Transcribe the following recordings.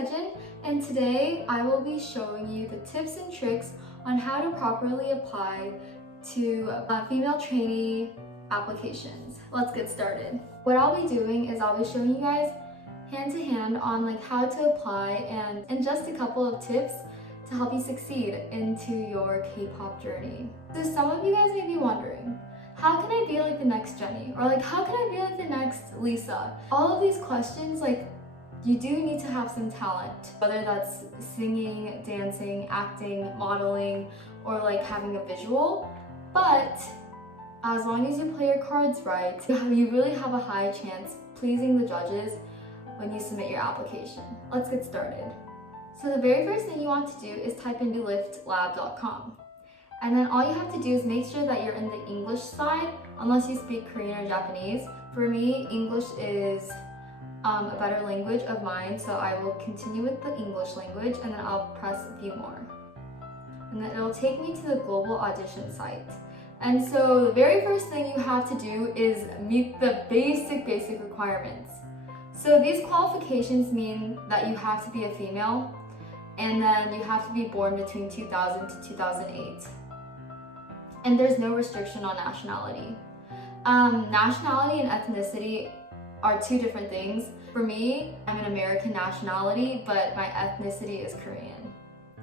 Yehjin, and today I will be showing you the tips and tricks on how to properly apply to female trainee applications. Let's get started. What I'll be doing is I'll be showing you guys hand to hand on how to apply and just a couple of tips to help you succeed into your K-pop journey. So some of you guys may be wondering, how can I be like the next Jenny? Or how can I be like the next Lisa? All of these questions, you do need to have some talent, whether that's singing, dancing, acting, modeling, or having a visual. But as long as you play your cards right, you really have a high chance pleasing the judges when you submit your application. Let's get started. So the very first thing you want to do is type in BELIFT LAB.com. And then all you have to do is make sure that you're in the English side, unless you speak Korean or Japanese. For me, English is a better language of mine, so I will continue with the English language and then I'll press view more. And then it'll take me to the global audition site. And so the very first thing you have to do is meet the basic requirements. So these qualifications mean that you have to be a female, and then you have to be born between 2000 to 2008. And there's no restriction on nationality. Nationality and ethnicity are two different things. For me, I'm an American nationality, but my ethnicity is Korean.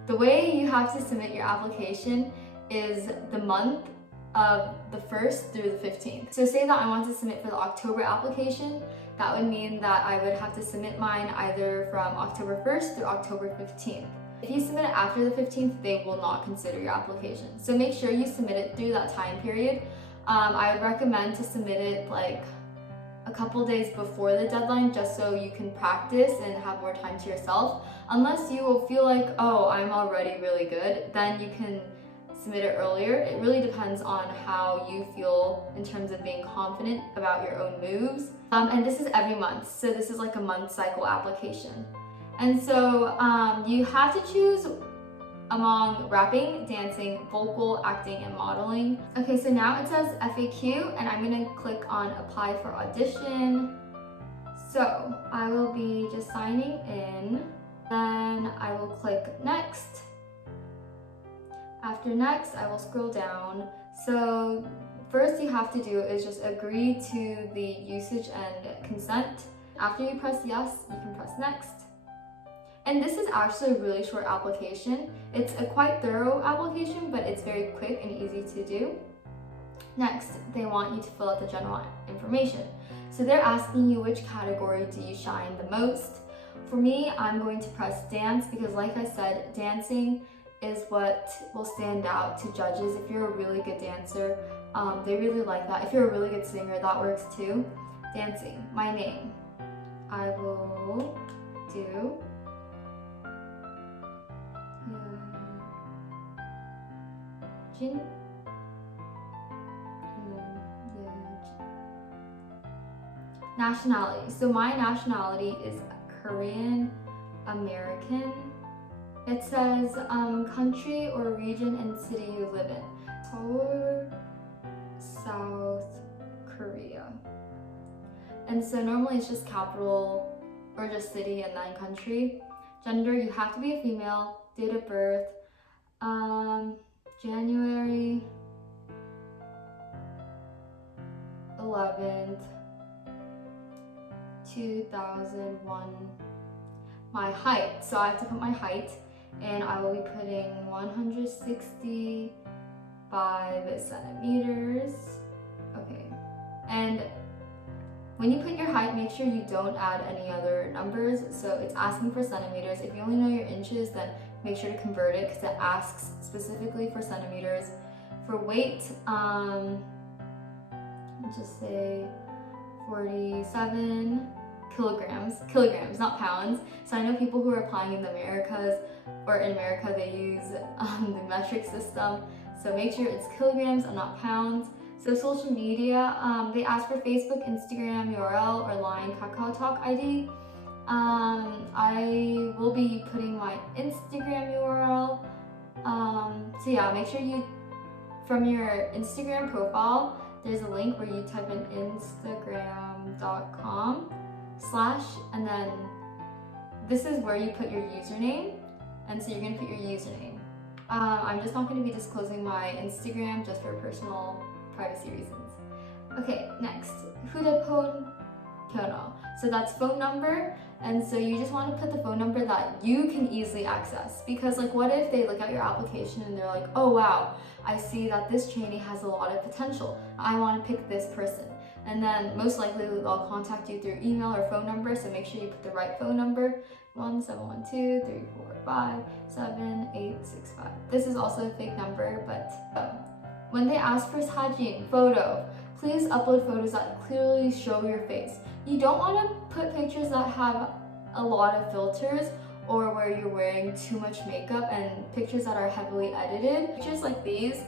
The way you have to submit your application is the month of the 1st through the 15th. So say that I want to submit for the October application, that would mean that I would have to submit mine either from October 1st through October 15th. If you submit it after the 15th, they will not consider your application. So make sure you submit it through that time period. I would recommend to submit it a couple days before the deadline, just so you can practice and have more time to yourself. Unless you will feel like, oh, I'm already really good, then you can submit it earlier. It really depends on how you feel in terms of being confident about your own moves. And this is every month, so this is a month cycle application. And so you have to choose among rapping, dancing, vocal, acting, and modeling. Okay, so now it says FAQ, and I'm gonna click on apply for audition. So I will be just signing in, then I will click next. After next, I will scroll down. So first you have to do is just agree to the usage and consent. After you press yes, you can press next. And this is actually a really short application. It's a quite thorough application, but it's very quick and easy to do. Next, they want you to fill out the general information. So they're asking you which category do you shine the most. For me, I'm going to press dance because like I said, dancing is what will stand out to judges. If you're a really good dancer, they really like that. If you're a really good singer, that works too. Dancing, my name. I will do Yehjin, nationality. So my nationality is Korean American. It says country or region and city you live in. Seoul, South Korea. And so normally it's just capital or just city and then country. Gender, you have to be a female. Date of birth, January 11th, 2001. My height, so I have to put my height, and I will be putting 165 centimeters. Okay, and when you put your height, make sure you don't add any other numbers. So it's asking for centimeters. If you only know your inches, then make sure to convert it because it asks specifically for centimeters. For weight, just say 47 kilograms, not pounds. So I know people who are applying in the Americas, or in America they use the metric system. So make sure it's kilograms and not pounds. So social media, they ask for Facebook, Instagram URL, or Line KakaoTalk ID. I will be putting my Instagram URL. So yeah, make sure you, from your Instagram profile, there's a link where you type in instagram.com/ and then this is where you put your username, and so you're gonna put your username. I'm just not gonna be disclosing my Instagram just for personal privacy reasons. Okay, next, 휴대폰 번호. So that's phone number, and so you just want to put the phone number that you can easily access, because like what if they look at your application and they're like, oh wow, I see that this trainee has a lot of potential, I want to pick this person, and then most likely they'll contact you through email or phone number, so make sure you put the right phone number, 1712-345-7865. This is also a fake number, but when they ask for 사진, photo, please upload photos that clearly show your face. You don't want to put pictures that have a lot of filters or where you're wearing too much makeup, and pictures that are heavily edited. Pictures like these,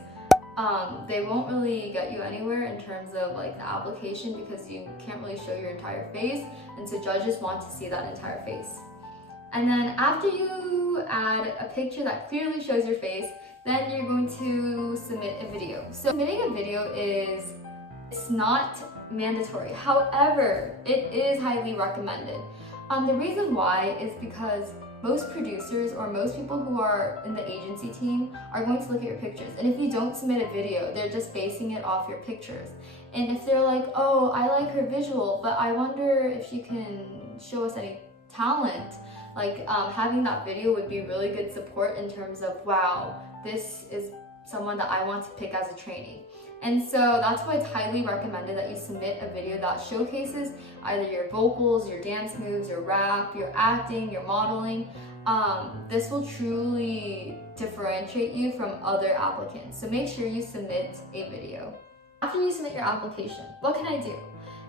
they won't really get you anywhere in terms of like the application, because you can't really show your entire face, and so judges want to see that entire face. And then after you add a picture that clearly shows your face, then you're going to submit a video. So submitting a video it's not mandatory. However, it is highly recommended. The reason why is because most producers or most people who are in the agency team are going to look at your pictures. And if you don't submit a video, they're just basing it off your pictures. And if they're like, oh, I like her visual, but I wonder if she can show us any talent, like having that video would be really good support in terms of, wow, this is someone that I want to pick as a trainee. And so that's why it's highly recommended that you submit a video that showcases either your vocals, your dance moves, your rap, your acting, your modeling. This will truly differentiate you from other applicants. So make sure you submit a video. After you submit your application, what can I do?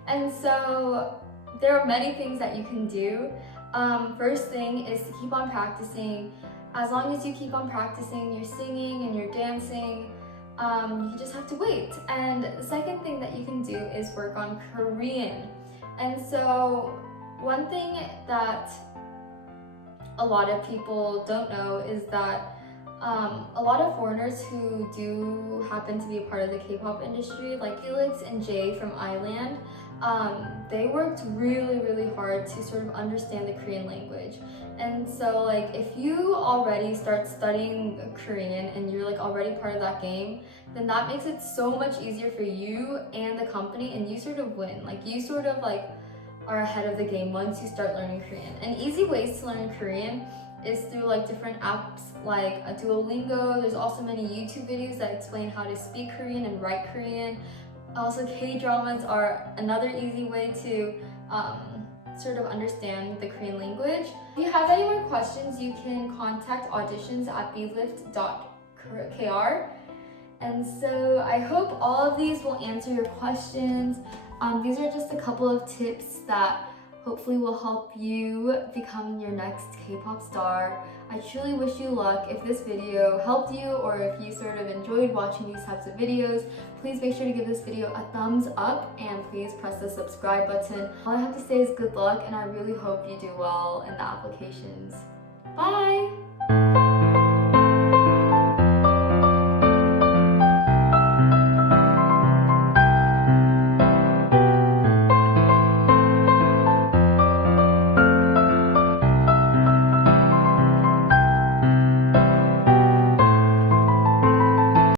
And so there are many things that you can do. First thing is to keep on practicing. As long as you keep on practicing your singing and your dancing, you just have to wait. And the second thing that you can do is work on Korean. And so one thing that a lot of people don't know is that a lot of foreigners who do happen to be a part of the K-pop industry, like Felix and Jay from Island, they worked really hard to sort of understand the Korean language. And so like if you already start studying Korean and you're like already part of that game, then that makes it so much easier for you and the company, and you sort of win. Like you sort of like are ahead of the game once you start learning Korean. And easy ways to learn Korean is through like different apps like a Duolingo. There's also many YouTube videos that explain how to speak Korean and write Korean. Also, K-dramas are another easy way to sort of understand the Korean language. If you have any more questions, you can contact auditions at belift.kr. And so I hope all of these will answer your questions. These are just a couple of tips that hopefully will help you become your next K-pop star. I truly wish you luck. If this video helped you, or if you sort of enjoyed watching these types of videos, please make sure to give this video a thumbs up and please press the subscribe button. All I have to say is good luck, and I really hope you do well in the applications. Bye!